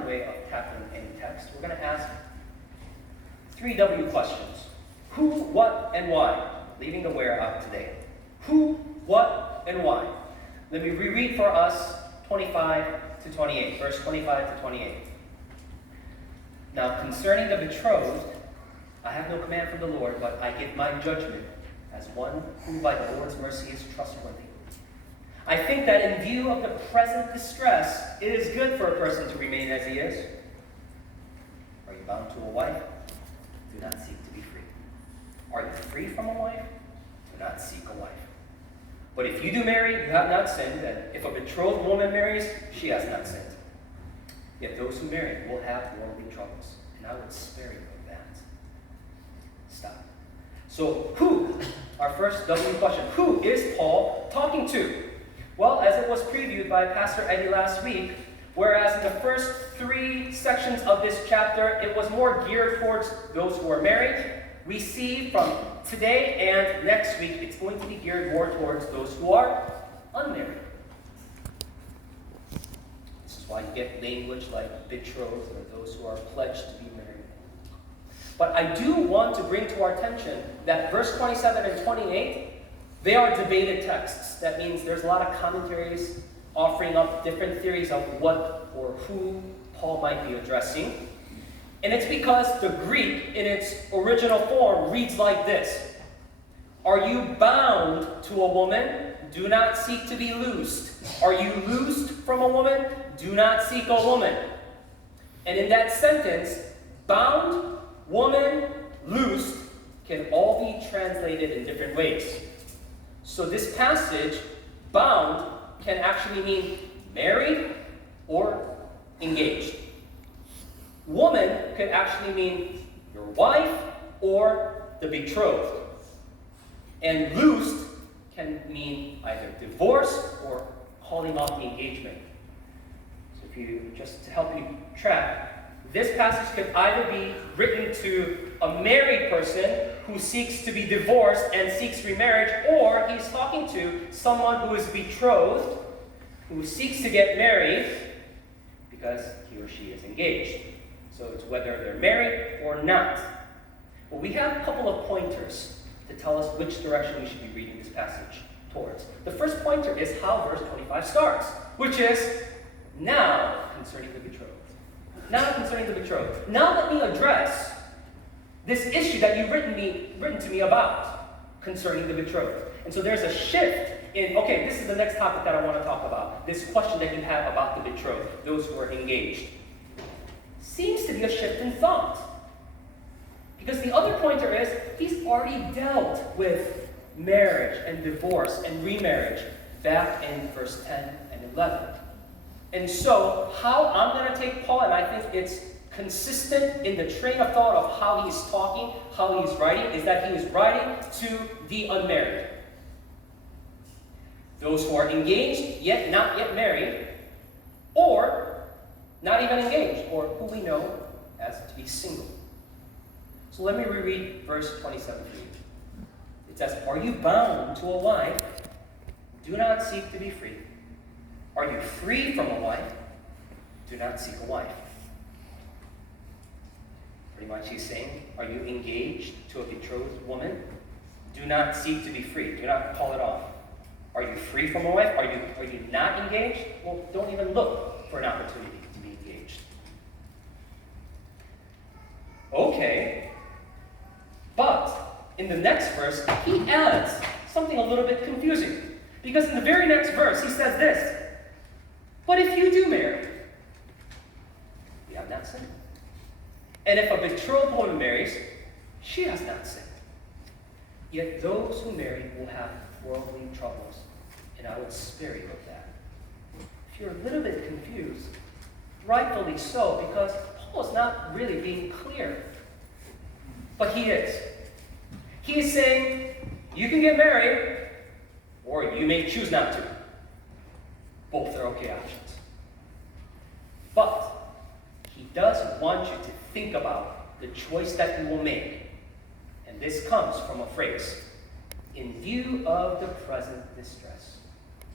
way of tackling any text, we're going to ask 3 W questions. Who, what, and why. Leaving the where out today. Who, what, and why. Let me reread for us 25 to 28, verse 25 to 28. Now concerning the betrothed, I have no command from the Lord, but I give my judgment as one who by the Lord's mercy is trustworthy. I think that in view of the present distress, it is good for a person to remain as he is. Are you bound to a wife? Do not seek to be free. Are you free from a wife? Do not seek a wife. But if you do marry, you have not sinned, and if a betrothed woman marries, she has not sinned. Yet those who marry will have worldly troubles, and I would spare you of that. Stop. So who, our first W question, who is Paul talking to? Well, as it was previewed by Pastor Eddie last week, whereas in the first 3 sections of this chapter, it was more geared towards those who are married, we see from today and next week, it's going to be geared more towards those who are unmarried. This is why you get language like betrothed or those who are pledged to be married. But I do want to bring to our attention that verse 27 and 28, they are debated texts. That means there's a lot of commentaries offering up different theories of what or who Paul might be addressing. And it's because the Greek in its original form reads like this. Are you bound to a woman? Do not seek to be loosed. Are you loosed from a woman? Do not seek a woman. And in that sentence, bound, woman, loosed can all be translated in different ways. So this passage, bound, can actually mean married or engaged. Woman could actually mean your wife or the betrothed. And loosed can mean either divorce or calling off the engagement. So if you, just to help you track, this passage could either be written to a married person who seeks to be divorced and seeks remarriage, or he's talking to someone who is betrothed, who seeks to get married because he or she is engaged. So it's whether they're married or not. Well, we have a couple of pointers to tell us which direction we should be reading this passage towards. The first pointer is how verse 25 starts, which is, now concerning the betrothed. Now concerning the betrothed. Now let me address this issue that you've written to me about concerning the betrothed. And so there's a shift in, okay, this is the next topic that I want to talk about. This question that you have about the betrothed, those who are engaged. Seems to be a shift in thought. Because the other pointer is, he's already dealt with marriage and divorce and remarriage back in verse 10 and 11. And so, how I'm going to take Paul, and I think it's consistent in the train of thought of how he's talking, how he's writing, is that he is writing to the unmarried. Those who are engaged, yet not yet married, or not even engaged, or who we know as to be single. So let me reread verse 27 for you. It says, are you bound to a wife? Do not seek to be free. Are you free from a wife? Do not seek a wife. Pretty much he's saying, are you engaged to a betrothed woman? Do not seek to be free. Do not call it off. Are you free from a wife? Are you not engaged? Well, don't even look for an opportunity to be engaged. Okay. But in the next verse, he adds something a little bit confusing. Because in the very next verse, he says this. But if you do marry, you have not sinned. And if a betrothed woman marries, she has not sinned. Yet those who marry will have worldly troubles, and I would spare you of that. If you're a little bit confused, rightfully so, because Paul is not really being clear. But he is. He is saying, you can get married, or you may choose not to. Both are okay options. But he does want you to think about the choice that you will make. And this comes from a phrase, in view of the present distress.